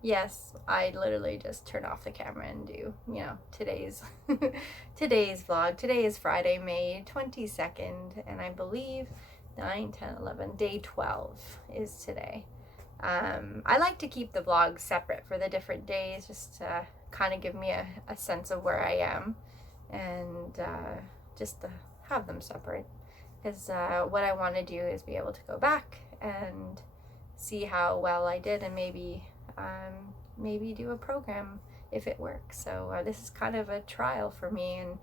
Yes, I literally just turn off the camera and do, today's today's vlog. Today is Friday, May 22nd, and I believe 9, 10, 11, day 12 is today. I like to keep the vlogs separate for the different days just to kind of give me a sense of where I am and just to have them separate. Because what I want to do is be able to go back and see how well I did and maybe do a program if it works. So this is kind of a trial for me, and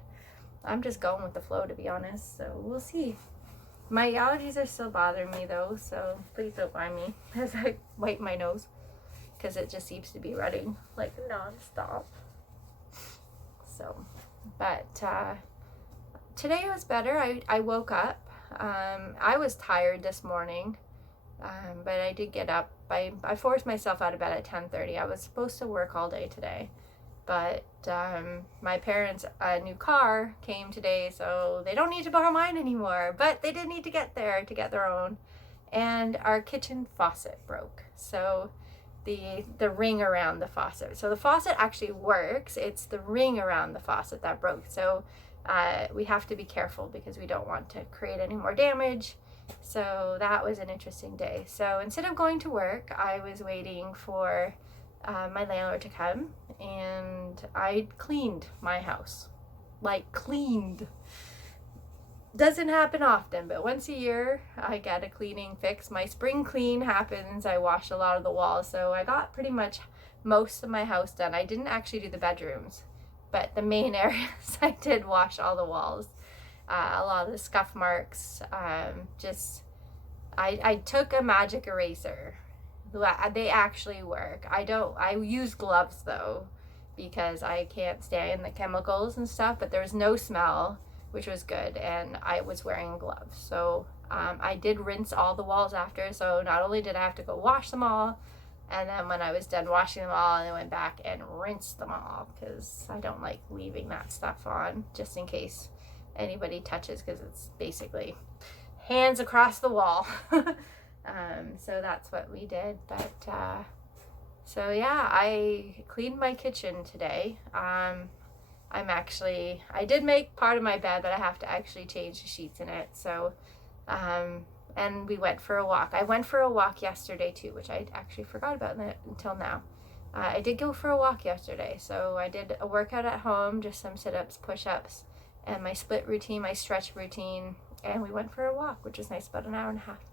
I'm just going with the flow, to be honest. So we'll see. My allergies are still bothering me though, so please don't mind me as I wipe my nose because it just seems to be running like non-stop. So, but today was better. I woke up. I was tired this morning, but I did get up. I forced myself out of bed at 10:30. I was supposed to work all day today, but my parents' new car came today, so they don't need to borrow mine anymore. But they did need to get there to get their own. And our kitchen faucet broke. So the ring around the faucet. So the faucet actually works. It's the ring around the faucet that broke. So we have to be careful because we don't want to create any more damage. So that was an interesting day. So instead of going to work, I was waiting for my landlord to come, and I cleaned my house. Like, cleaned. Doesn't happen often, but once a year I get a cleaning fix. My spring clean happens. I wash a lot of the walls, so I got pretty much most of my house done. I didn't actually do the bedrooms, but the main areas I did wash all the walls. A lot of the scuff marks. I took a magic eraser. They actually work. I use gloves though because I can't stand the chemicals and stuff, but there's no smell, which was good, and I was wearing gloves. So I did rinse all the walls after, so not only did I have to go wash them all, and then when I was done washing them all, I went back and rinsed them all because I don't like leaving that stuff on just in case anybody touches, because it's basically hands across the wall. So that's what we did. But so yeah, I cleaned my kitchen today. I did make part of my bed, but I have to actually change the sheets in it. So and we went for a walk. I went for a walk yesterday too, which I actually forgot about until now. I did go for a walk yesterday. So I did a workout at home, just some sit-ups, push-ups, and my split routine, my stretch routine, and we went for a walk, which was nice, about an hour and a half.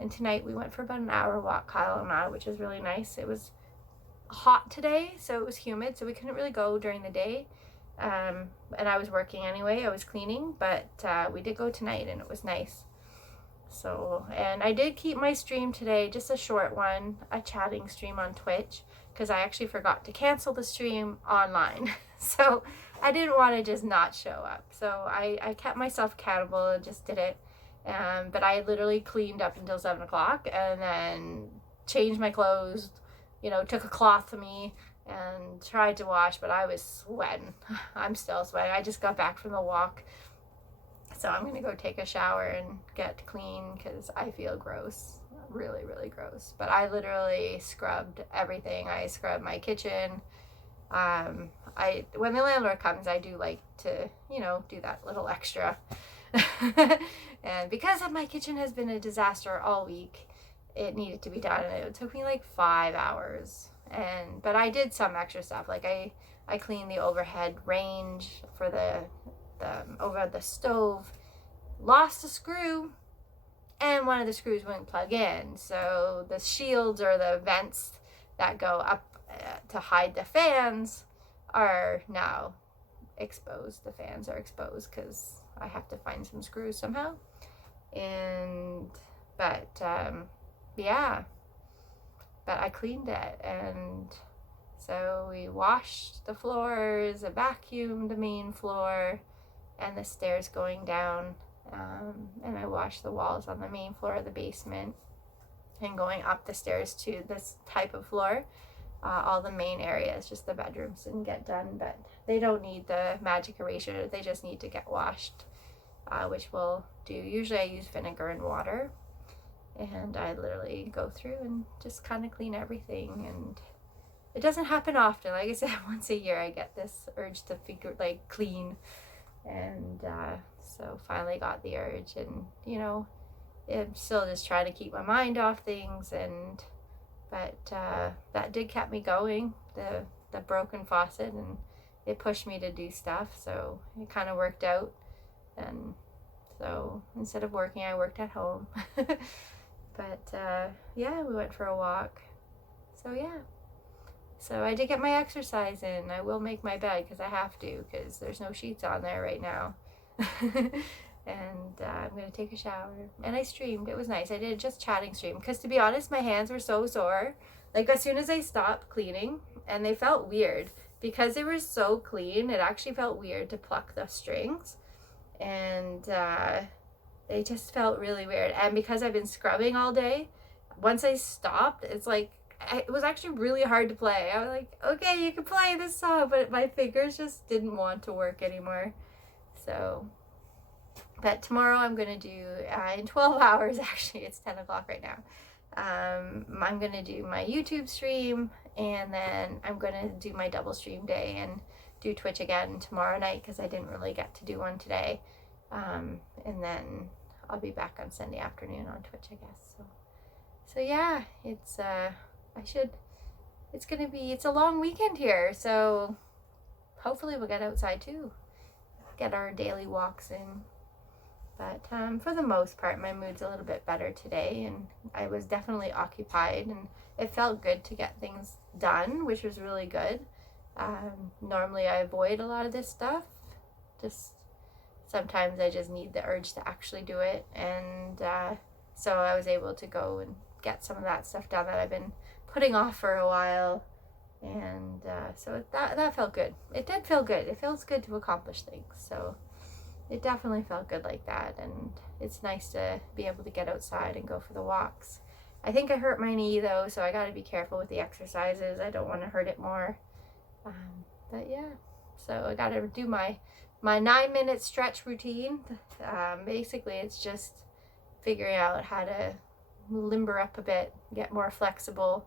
And tonight we went for about an hour walk, Kyle and I, which was really nice. It was hot today, so it was humid, so we couldn't really go during the day. And I was working anyway, I was cleaning, but we did go tonight and it was nice. So, and I did keep my stream today, just a short one, a chatting stream on Twitch, because I actually forgot to cancel the stream online. So I didn't want to just not show up. So I kept myself accountable and just did it. But I literally cleaned up until 7 o'clock and then changed my clothes, took a cloth to me and tried to wash, but I was sweating. I'm still sweating. I just got back from the walk. So I'm going to go take a shower and get clean because I feel gross. Really, really gross. But I literally scrubbed everything. I scrubbed my kitchen. When the landlord comes, I do like to, do that little extra. And because my kitchen has been a disaster all week, it needed to be done, and it took me like 5 hours. But I did some extra stuff. Like I cleaned the overhead range for the over the stove, lost a screw, and one of the screws wouldn't plug in. So the shields, or the vents that go up to hide the fans, are now exposed. The fans are exposed because I have to find some screws somehow. But I cleaned it, and so we washed the floors, vacuumed the main floor and the stairs going down, and I washed the walls on the main floor of the basement, and going up the stairs to this type of floor. All the main areas, just the bedrooms, didn't get done, but they don't need the magic eraser. They just need to get washed, which we'll do. Usually I use vinegar and water, and I literally go through and just kind of clean everything. And it doesn't happen often. Like I said, once a year I get this urge to clean. And so finally got the urge, and I'm still just trying to keep my mind off things, but that did keep me going, the broken faucet, and it pushed me to do stuff, so it kind of worked out. And so instead of working, I worked at home. But yeah, we went for a walk. So yeah, so I did get my exercise in. I will make my bed because I have to, because there's no sheets on there right now. And I'm gonna take a shower. And I streamed. It was nice. I did just chatting stream because, to be honest, my hands were so sore. Like, as soon as I stopped cleaning, and they felt weird because they were so clean, it actually felt weird to pluck the strings, and they just felt really weird. And because I've been scrubbing all day, once I stopped, it's like it was actually really hard to play. I was like, okay, you can play this song, but my fingers just didn't want to work anymore. So, but tomorrow I'm going to do, in 12 hours, actually, it's 10 o'clock right now. I'm going to do my YouTube stream, and then I'm going to do my double stream day and do Twitch again tomorrow night, because I didn't really get to do one today. And then I'll be back on Sunday afternoon on Twitch, I guess. So yeah, it's a long weekend here, so hopefully we'll get outside too, get our daily walks in. But for the most part, my mood's a little bit better today, and I was definitely occupied, and it felt good to get things done, which was really good. Normally I avoid a lot of this stuff. Just sometimes I just need the urge to actually do it, and so I was able to go and get some of that stuff done that I've been putting off for a while, and so that felt good. It did feel good. It feels good to accomplish things, so it definitely felt good like that, and it's nice to be able to get outside and go for the walks. I think I hurt my knee though, so I got to be careful with the exercises. I don't want to hurt it more. But yeah, so I got to do my 9-minute stretch routine. Basically, it's just figuring out how to limber up a bit, get more flexible,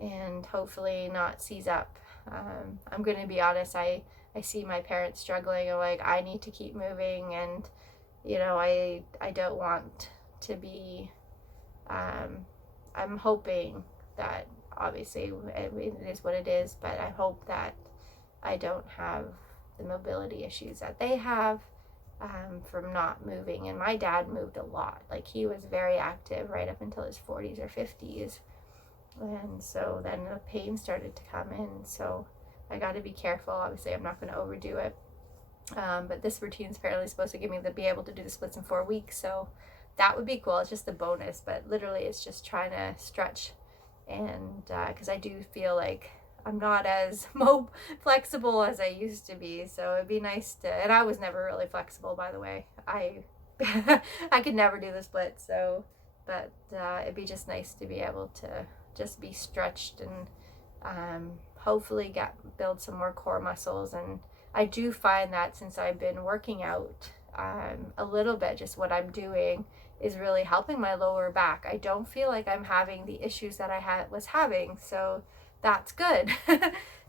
and hopefully not seize up. I'm going to be honest, I see my parents struggling, and like, I need to keep moving, and I don't want to be, I'm hoping that, obviously it is what it is, but I hope that I don't have the mobility issues that they have, from not moving. And my dad moved a lot. Like, he was very active right up until his 40s or 50s, and so then the pain started to come in, so I got to be careful. Obviously I'm not going to overdo it, but this routine is apparently supposed to give me be able to do the splits in 4 weeks, so that would be cool. It's just a bonus, but literally it's just trying to stretch, and because I do feel like I'm not as flexible as I used to be, so it'd be nice to, and I was never really flexible, by the way. I I could never do the split, so, but it'd be just nice to be able to just be stretched, and hopefully build some more core muscles. And I do find that since I've been working out a little bit, just what I'm doing is really helping my lower back. I don't feel like I'm having the issues that I was having, so that's good.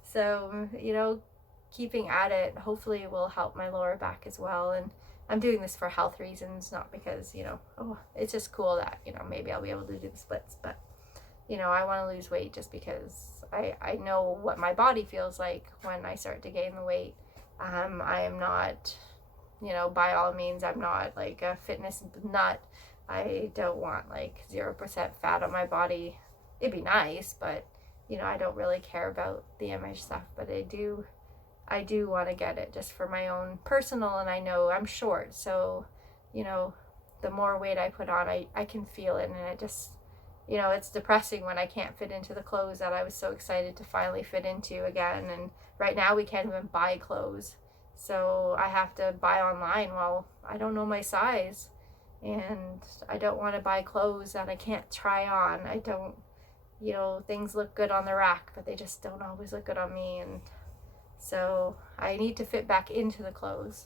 So keeping at it hopefully will help my lower back as well. And I'm doing this for health reasons, not because it's just cool that maybe I'll be able to do the splits, but I want to lose weight just because I know what my body feels like when I start to gain the weight. I am not, by all means, I'm not like a fitness nut. I don't want like 0% fat on my body. It'd be nice, but I don't really care about the image stuff, but I do want to get it just for my own personal, and I know I'm short, so the more weight I put on, I can feel it, and it just it's depressing when I can't fit into the clothes that I was so excited to finally fit into again. And right now we can't even buy clothes, so I have to buy online. Well, I don't know my size, and I don't want to buy clothes that I can't try on. I don't, things look good on the rack, but they just don't always look good on me. And so I need to fit back into the clothes,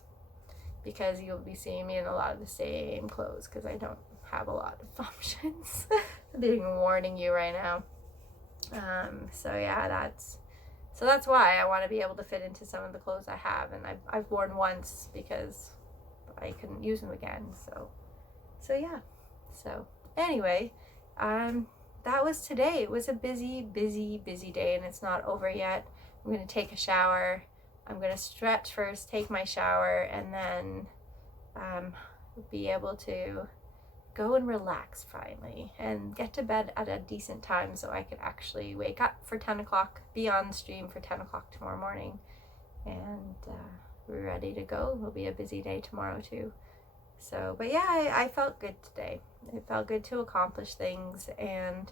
because you'll be seeing me in a lot of the same clothes, because I don't have a lot of options. I'm warning you right now. So yeah, that's why I want to be able to fit into some of the clothes I have, and I've worn once because I couldn't use them again. So yeah. So anyway, that was today. It was a busy, busy, busy day, and it's not over yet. I'm gonna take a shower. I'm gonna stretch first, take my shower, and then be able to go and relax finally and get to bed at a decent time so I could actually wake up for 10 o'clock, be on the stream for 10 o'clock tomorrow morning, and we're ready to go. It'll be a busy day tomorrow too. So, but yeah, I felt good today. It felt good to accomplish things. And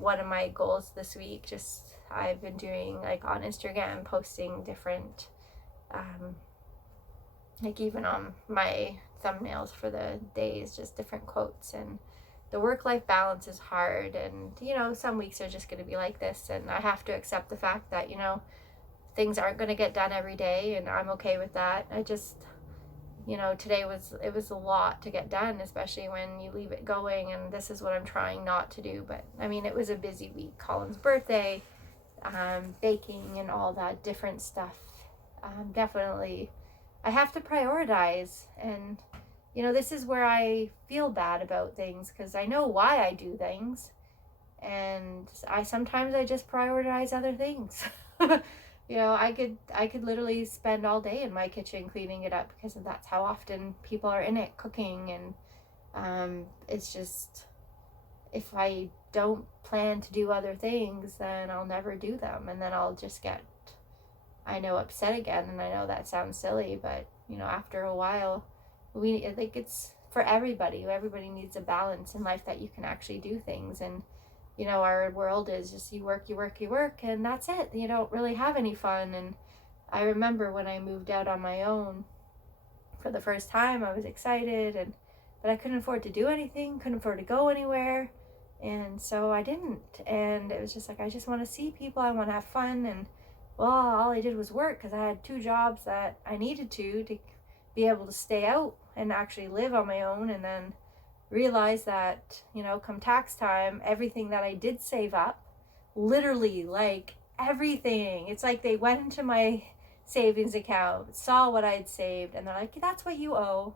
one of my goals this week, just I've been doing like on Instagram, posting different, like even on my thumbnails for the days, just different quotes. And the work-life balance is hard, and you know, some weeks are just going to be like this, and I have to accept the fact that, you know, things aren't going to get done every day, and I'm okay with that. I just, you know, today it was a lot to get done, especially when you leave it going, and this is what I'm trying not to do. But I mean, it was a busy week. Colin's birthday, baking and all that different stuff. Definitely I have to prioritize, and you know, this is where I feel bad about things because I know why I do things, and sometimes I just prioritize other things. You know, I could literally spend all day in my kitchen cleaning it up because that's how often people are in it cooking, and it's just, if I don't plan to do other things, then I'll never do them, and then I'll just get, I know, upset again. And I know that sounds silly, but you know, after a while, I think it's for everybody. Everybody needs a balance in life that you can actually do things. And you know, our world is just you work, and that's it. You don't really have any fun. And I remember when I moved out on my own for the first time, I was excited, but I couldn't afford to do anything, couldn't afford to go anywhere. And so I didn't. And it was just like, I just want to see people, I want to have fun. And well, all I did was work because I had 2 jobs that I needed to be able to stay out and actually live on my own. And then realize that, you know, come tax time, everything that I did save up, literally like everything, it's like they went into my savings account, saw what I'd saved, and they're like, that's what you owe.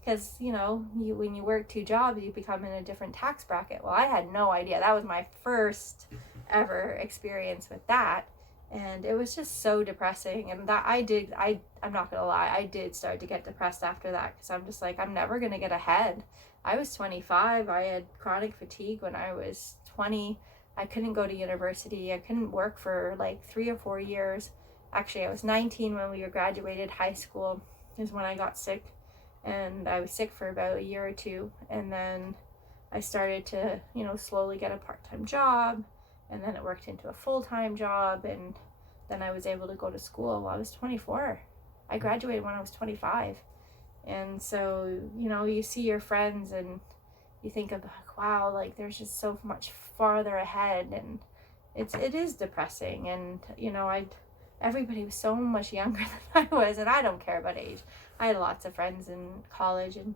Because, you know, when you work 2 jobs, you become in a different tax bracket. Well, I had no idea. That was my first ever experience with that. And it was just so depressing. And that I'm not gonna lie, I did start to get depressed after that, because I'm just like, I'm never gonna get ahead. I was 25. I had chronic fatigue when I was 20. I couldn't go to university. I couldn't work for like 3 or 4 years. Actually, I was 19 when we graduated high school is when I got sick. And I was sick for about a year or 2. And then I started to, you know, slowly get a part-time job. And then it worked into a full-time job. And then I was able to go to school while I was 24. I graduated when I was 25. And so, you know, you see your friends and you think of like, wow, like there's just so much farther ahead, and it is depressing. And you know, everybody was so much younger than I was, and I don't care about age. I had lots of friends in college, and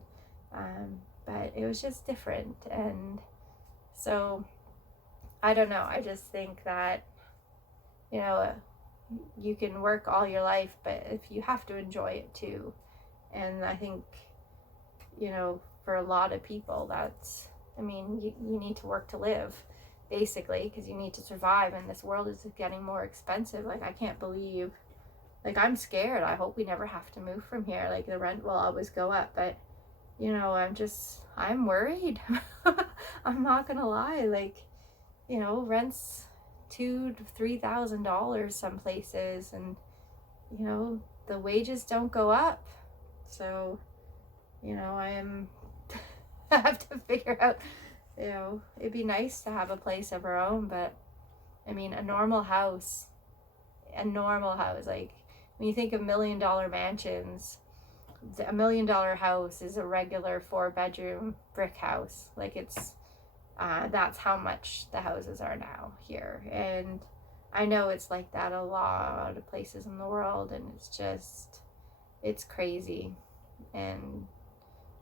but it was just different. And so I don't know, I just think that, you know, you can work all your life, but if you have to enjoy it too. And I think, you know, for a lot of people, that's, I mean, you need to work to live, basically, because you need to survive, and this world is getting more expensive. Like, I can't believe, like, I'm scared. I hope we never have to move from here. Like, the rent will always go up, but, you know, I'm worried. I'm not gonna lie. Like, you know, rent's $2,000 to $3,000 some places, and, you know, the wages don't go up. So, you know, I have to figure out, you know, it'd be nice to have a place of our own, but I mean, a normal house, like when you think of $1 million mansions, $1 million house is a regular 4-bedroom brick house. Like it's, that's how much the houses are now here. And I know it's like that a lot of places in the world, and it's crazy. And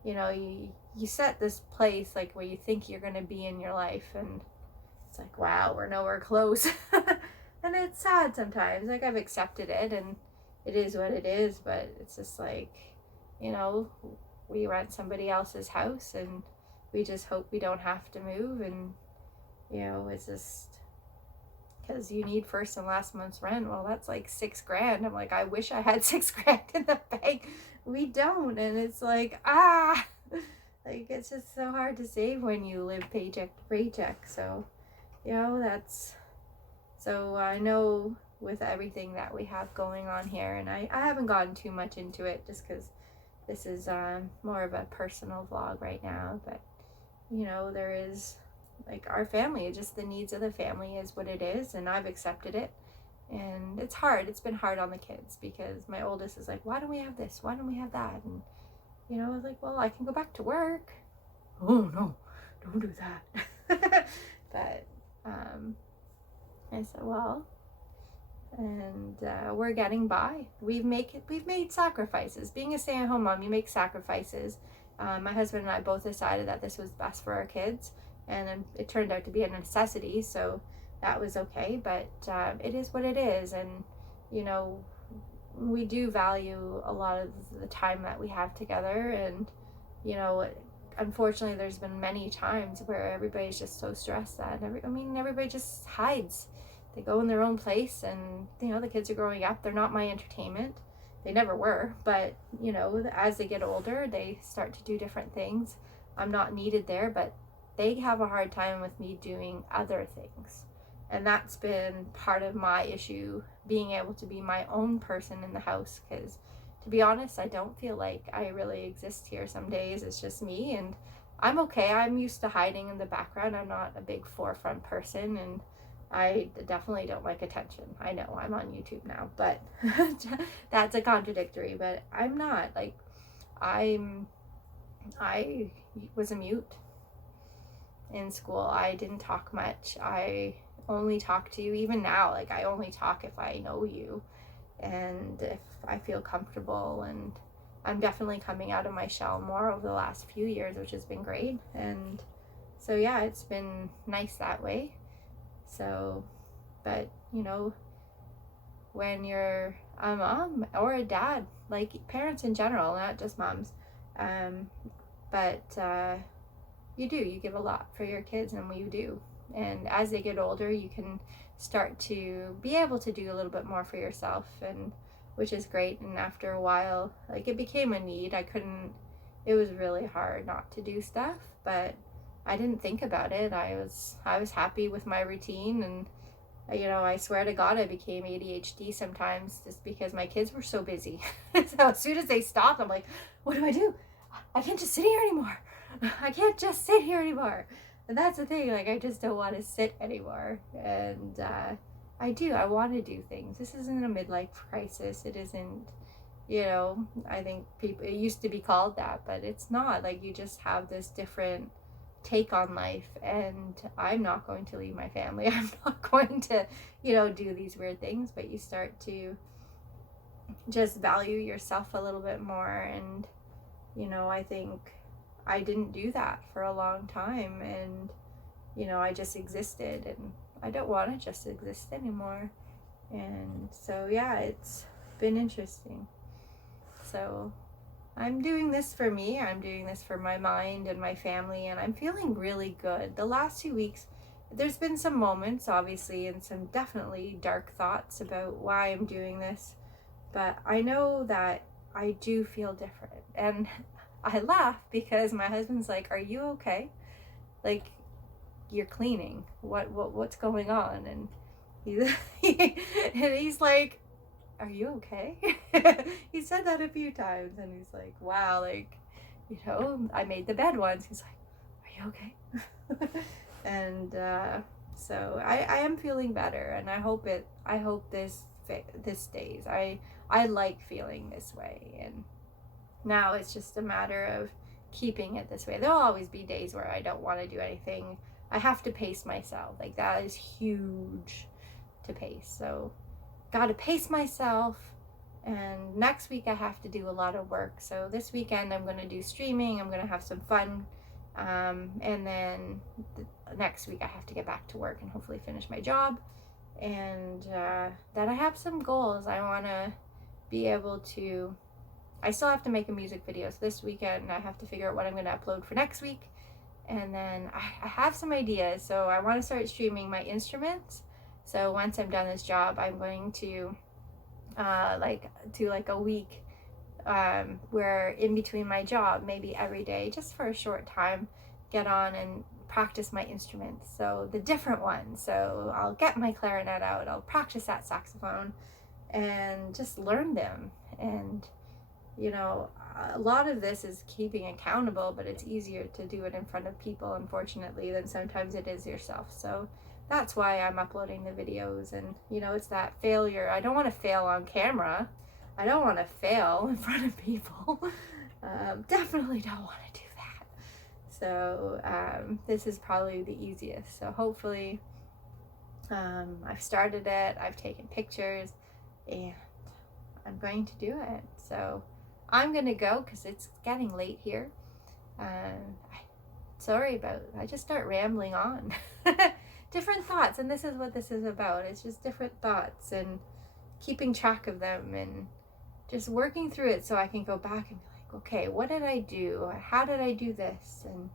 you know, you set this place like where you think you're going to be in your life, and it's like, wow, we're nowhere close. And it's sad sometimes. Like, I've accepted it and it is what it is, but it's just like, you know, we rent somebody else's house and we just hope we don't have to move. And, you know, it's just because you need first and last month's rent. Well, that's like $6,000. I'm like, I wish I had $6,000 in the bank. We don't. And it's like, like, it's just so hard to save when you live paycheck to paycheck. So, you know, so I know with everything that we have going on here, and I haven't gotten too much into it just because this is more of a personal vlog right now, but, you know, there is, like, our family, just the needs of the family is what it is, and I've accepted it. And it's hard. It's been hard on the kids because my oldest is like, why don't we have this? Why don't we have that? And, you know, I was like, well, I can go back to work. Oh, no, don't do that. But I said, well, and we're getting by. We've made sacrifices. Being a stay-at-home mom, you make sacrifices. My husband and I both decided that this was best for our kids, and then it turned out to be a necessity, so that was okay. But it is what it is, and, you know, we do value a lot of the time that we have together. And, you know, unfortunately, there's been many times where everybody's just so stressed that everybody just hides. They go in their own place, and, you know, the kids are growing up. They're not my entertainment. They never were, but, you know, as they get older, they start to do different things. I'm not needed there, but they have a hard time with me doing other things. And that's been part of my issue, being able to be my own person in the house, because, to be honest, I don't feel like I really exist here some days. It's just me, and I'm okay. I'm used to hiding in the background. I'm not a big forefront person, and I definitely don't like attention. I know I'm on YouTube now, but that's a contradictory, but I'm not. Like, I was a mute in school. I didn't talk much. I only talk to you, even now, like, I only talk if I know you and if I feel comfortable. And I'm definitely coming out of my shell more over the last few years, which has been great. And so, yeah, it's been nice that way. So, but, you know, when you're a mom or a dad, like parents in general, not just moms, but you give a lot for your kids, and you do. And as they get older, you can start to be able to do a little bit more for yourself, and which is great. And after a while, like, it became a need. It was really hard not to do stuff, but I didn't think about it. I was happy with my routine, and, you know, I swear to God, I became ADHD sometimes just because my kids were so busy. So as soon as they stopped, I'm like, what do? I can't just sit here anymore. I can't just sit here anymore. And that's the thing, like, I just don't want to sit anymore. And I want to do things. This isn't a midlife crisis. It isn't, you know, I think it used to be called that, but it's not. Like, you just have this different take on life, and I'm not going to leave my family. I'm not going to, you know, do these weird things, but you start to just value yourself a little bit more. And, you know, I think I didn't do that for a long time, and, you know, I just existed, and I don't want to just exist anymore. And so, yeah, it's been interesting. So I'm doing this for me. I'm doing this for my mind and my family, and I'm feeling really good. The last 2 weeks, there's been some moments, obviously, and some definitely dark thoughts about why I'm doing this, but I know that I do feel different. And I laugh because my husband's like, are you okay? Like, you're cleaning. What's going on? And he's like, are you okay? He said that a few times, and he's like, wow, like, you know, I made the bed once. He's like, are you okay? And so I am feeling better, and I hope this stays. I like feeling this way, and now it's just a matter of keeping it this way. There'll always be days where I don't want to do anything. I have to pace myself. Like, that is huge to pace. So gotta pace myself. And next week I have to do a lot of work. So this weekend I'm going to do streaming. I'm going to have some fun And then next week I have to get back to work and hopefully finish my job. And then I have some goals. I want to be able to, I still have to make a music video. So this weekend I have to figure out what I'm going to upload for next week. And then I have some ideas. So I want to start streaming my instruments. So once I'm done this job, I'm going to do like a week where in between my job, maybe every day, just for a short time, get on and practice my instruments. So the different ones. So I'll get my clarinet out, I'll practice that saxophone and just learn them. And you know, a lot of this is keeping accountable, but it's easier to do it in front of people, unfortunately, than sometimes it is yourself. So that's why I'm uploading the videos. And you know, it's that failure. I don't want to fail on camera. I don't want to fail in front of people. Definitely don't want to do that. So this is probably the easiest. So hopefully I've started it, I've taken pictures, and I'm going to do it. So I'm gonna go because it's getting late here. Sorry about, I just start rambling on. Different thoughts, and this is what this is about. It's just different thoughts and keeping track of them and just working through it so I can go back and be like, okay, what did I do? How did I do this? And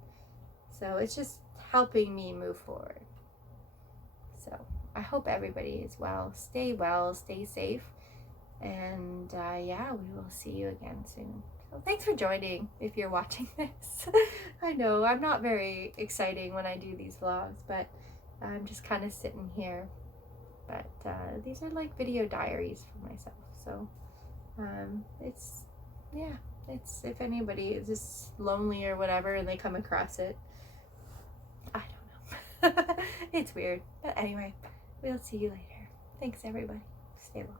so it's just helping me move forward. So I hope everybody is well, stay safe. And yeah, we will see you again soon. So thanks for joining if you're watching this. I know I'm not very exciting when I do these vlogs, but I'm just kind of sitting here. But these are like video diaries for myself. So it's if anybody is just lonely or whatever and they come across it, I don't know. It's weird. But anyway, we'll see you later. Thanks everybody. Stay well.